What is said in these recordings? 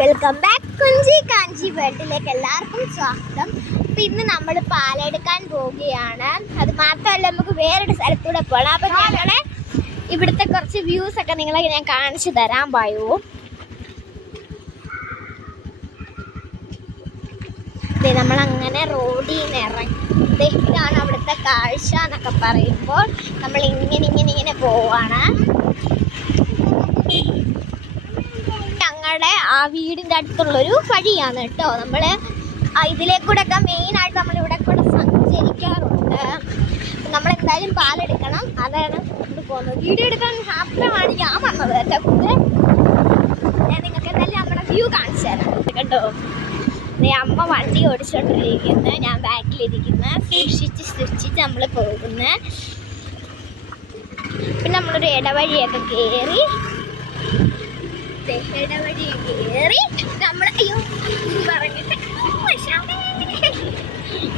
Welcome back കുഞ്ചി കാഞ്ചി വേൾഡിലേക്ക് എല്ലാവർക്കും സ്വാഗതം. അപ്പം ഇന്ന് നമ്മൾ പാലെടുക്കാൻ പോവുകയാണ്. അത് മാത്രമല്ല നമുക്ക് വേറൊരു സ്ഥലത്തൂടെ പോകണം. അപ്പം ഞങ്ങളെ ഇവിടുത്തെ കുറച്ച് വ്യൂസ് ഒക്കെ നിങ്ങളെ ഞാൻ കാണിച്ചു തരാൻ പായോ. നമ്മളങ്ങനെ റോഡിൽ നിന്ന് ഇറങ്ങി. ഇതാണ് അവിടുത്തെ കാഴ്ച എന്നൊക്കെ പറയുമ്പോൾ നമ്മൾ ഇങ്ങനെ പോവാണ്. ഞങ്ങളുടെ ആ വീടിൻ്റെ അടുത്തുള്ളൊരു വഴിയാണ് കേട്ടോ. നമ്മൾ ഇതിലേക്കൂടെ ഒക്കെ മെയിനായിട്ട് നമ്മളിവിടെ കൂടെ സഞ്ചരിക്കാറുണ്ട്. നമ്മളെന്തായാലും പാലെടുക്കണം, അതാണ് കൊണ്ട് പോകുന്നത്. വീഡിയോ എടുക്കാൻ മാത്രമാണ് ഞാൻ വന്നത് കേട്ടോ. കൂടെ ഞാൻ നിങ്ങൾക്ക് എന്തായാലും നമ്മുടെ വ്യൂ കാണിച്ചു തരാം കേട്ടോ. അമ്മ വണ്ടി ഓടിച്ചോണ്ടിരിക്കുന്നത്, ഞാൻ ബാക്കിലിരിക്കുന്നത്. സൂക്ഷിച്ച് നമ്മൾ പോകുന്നത്. പിന്നെ നമ്മളൊരു ഇടവഴിയൊക്കെ കയറി നമ്മൾ പറഞ്ഞിട്ട്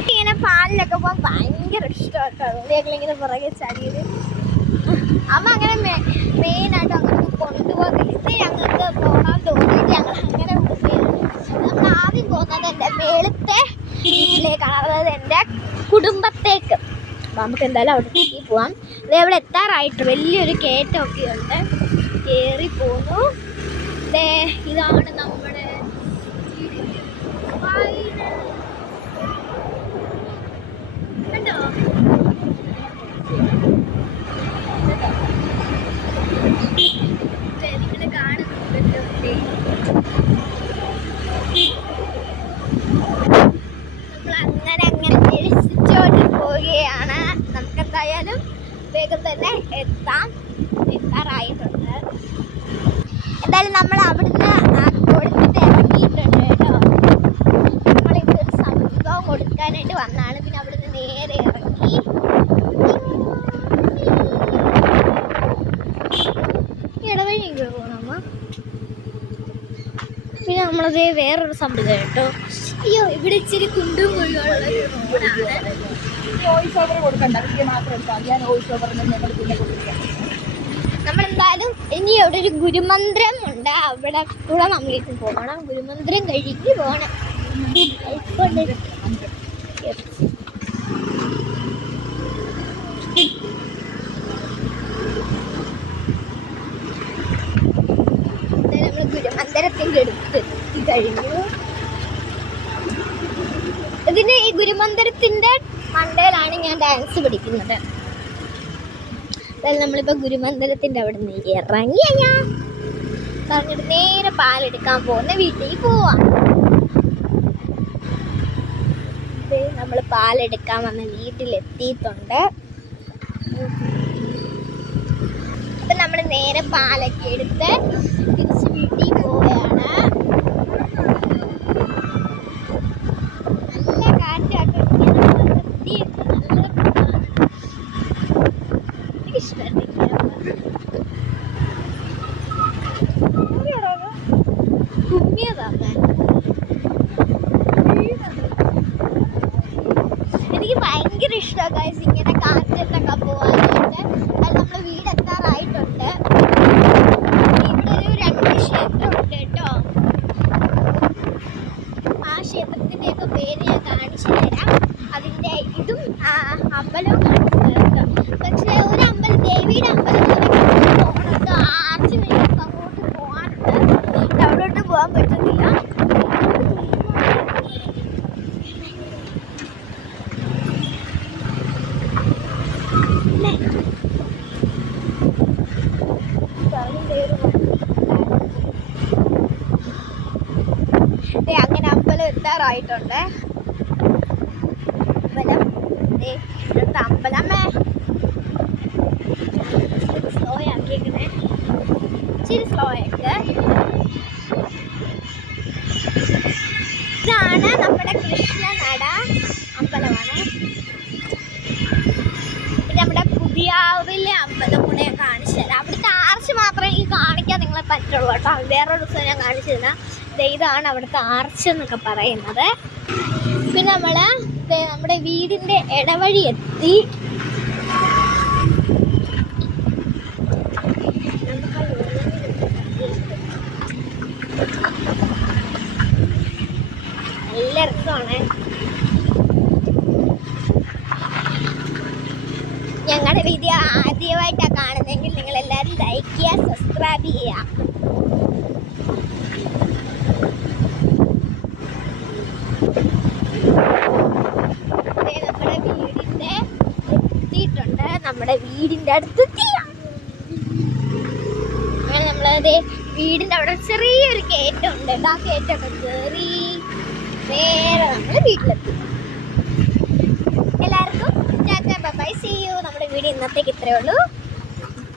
ഇങ്ങനെ പാലിലൊക്കെ പോകാൻ ഭയങ്കര ഇഷ്ടമാട്ടോ. അതുകൊണ്ട് ഞങ്ങളിങ്ങനെ പുറകെ ചടിയത്. അമ്മ അങ്ങനെ മെയിനായിട്ട് അങ്ങനെ കൊണ്ടുപോകുന്നില്ല. ഇത് ഞങ്ങൾക്ക് പോകാൻ തോന്നിയിട്ട് ഞങ്ങൾ അങ്ങനെ നമ്മൾ ആദ്യം പോകുന്നത് എൻ്റെ മേളത്തെ വീട്ടിലേക്കാണ്, അതായത് എൻ്റെ കുടുംബത്തേക്ക്. അപ്പം നമുക്ക് എന്തായാലും അവിടത്തേക്ക് പോവാം. അതേപോലെ എത്താറായിട്ട് വലിയൊരു കയറ്റമൊക്കെ ഉണ്ട്. കയറി പോന്നു. ഇതാണ് നമ്മുടെ കണ്ടോ. നിങ്ങൾ കാണുന്നുണ്ടല്ലോ. നമ്മൾ അങ്ങനെ തിരിച്ചോട്ട് പോവുകയാണ്. നമുക്കെന്തായാലും വേഗം തന്നെ എത്താറായിട്ടുണ്ട്. എന്തായാലും നമ്മൾ അവിടുന്ന് കൊടുത്തിട്ട് ഇറങ്ങിയിട്ടുണ്ട് കേട്ടോ. നമ്മളിവിടെ ഒരു സംഭവം കൊടുക്കാനായിട്ട് വന്നാണ്. പിന്നെ അവിടുന്ന് നേരെ ഇറങ്ങി ഇടവഴി പോകണമ്മ. പിന്നെ നമ്മളത് വേറൊരു സംഭവം കേട്ടോ. അയ്യോ, ഇവിടെ ഇച്ചിരി കുണ്ടും കുഴിയുള്ള റോഡാണ്. നമ്മളെന്തായാലും ഇനി അവിടെ ഒരു ഗുരുമന്ത്രം ഉണ്ട്, അവിടെ കൂടെ നമ്മൾക്ക് പോകണം. ഗുരുമന്ത്രം കഴിഞ്ഞ് പോകണം. നമ്മൾ ഗുരുമന്ദിരത്തിൻ്റെ അടുത്ത് എത്തി കഴിഞ്ഞു. ഇതിന് ഈ ഗുരുമന്ദിരത്തിൻ്റെ മണ്ടയിലാണ് ഞാൻ ഡാൻസ് പഠിക്കുന്നത്. നമ്മളിപ്പോൾ ഗുരുമന്ദിരത്തിൻ്റെ അവിടെ നിന്ന് ഇറങ്ങിയ ഞാൻ പറഞ്ഞിട്ട് നേരെ പാലെടുക്കാൻ പോകുന്ന വീട്ടിൽ പോവാം. നമ്മൾ പാലെടുക്കാൻ വന്ന വീട്ടിലെത്തിയിട്ടുണ്ട്. അപ്പം നമ്മൾ നേരെ പാലൊക്കെ എടുത്ത് തിരിച്ച് വീട്ടിൽ പോവുകയാണ്. നല്ല കാറ്റാട്ടോ. എനിക്ക് ഭയങ്കര ഇഷ്ടമാണ് ഗൈസ് ഇങ്ങനെ കാറ്റത്തൊക്കെ പോകാനായിട്ട്. അത് നമ്മൾ വീടെത്താറായിട്ടുണ്ട്. ഇവിടെ ഒരു 2 ക്ഷേത്രമുണ്ട് കേട്ടോ. ആ ക്ഷേത്രത്തിൻ്റെയൊക്കെ പേര് ഞാൻ കാണിച്ചു തരാം. അതിൻ്റെ ഇതും അമ്പലവും കാണിച്ചു തരാം കേട്ടോ. പക്ഷേ ഒരു അമ്പലം, ദേവിയുടെ അമ്പലം പോകണുണ്ട്. ആർച്ച് വഴിയൊക്കെ അങ്ങോട്ട് പോകാനുണ്ട്. അവിടോട്ട് പോകാൻ പറ്റുന്നില്ല. അങ്ങനെ അമ്പലം എത്താറായിട്ടുണ്ട്. അമ്പലമേ സ്ലോ ആക്കിയേക്കണേ, ഇച്ചിരി സ്ലോ ആയിട്ട്. ഇതാണ് നമ്മുടെ കൃഷ്ണനട അമ്പലമാണ്. പിന്നെ നമ്മുടെ പുതിയാവിലെ അമ്പലം കൂടെ ഞാൻ കാണിച്ചു തരാം. അവിടുത്തെ ആർച്ച് മാത്രമേ എനിക്ക് കാണിക്കാൻ നിങ്ങളെ പറ്റുള്ളൂ കേട്ടോ. വേറൊരു ദിവസം ഞാൻ കാണിച്ചു തരാം. ഇതാണ് അവിടുത്തെ ആർച്ച് എന്നൊക്കെ പറയുന്നത്. പിന്നെ നമ്മൾ നമ്മുടെ വീടിൻ്റെ ഇടവഴി എത്തി. രസമാണ്. ഞങ്ങളുടെ വീഡിയോ ആദ്യമായിട്ടാണ് കാണുന്നതെങ്കിൽ നിങ്ങൾ എല്ലാവരും ലൈക്ക് ചെയ്യുക, സബ്സ്ക്രൈബ് ചെയ്യുക. നമ്മുടെ വീടിൻ്റെ എത്തിയിട്ടുണ്ട്, നമ്മുടെ വീടിൻ്റെ അടുത്തെത്തി. അങ്ങനെ നമ്മളത് വീടിൻ്റെ അവിടെ ചെറിയൊരു കയറ്റമുണ്ട്. ആ കയറ്റമൊക്കെ കയറി നേരെ നമ്മൾ വീട്ടിലെത്തി. എല്ലാവർക്കും tata bye bye, see you. നമ്മുടെ വീഡിയോ ഇന്നത്തേക്ക് ഇത്രയേ ഉള്ളൂ.